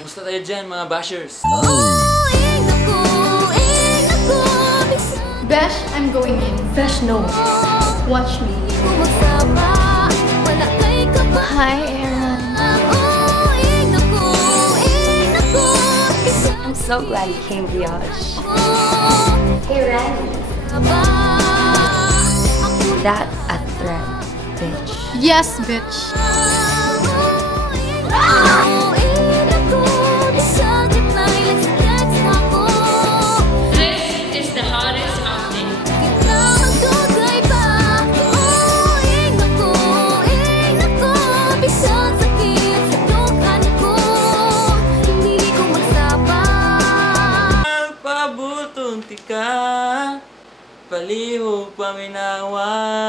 Kumusta tayo dyan, mga bashers? Besh, I'm going in. Besh, no. Watch me. Hi, Aaron. I'm so glad you came, Viaj. Hey, Randy. That a threat, bitch. Yes, bitch. This is the hottest outing. Pabutong tika, palihog paminawan.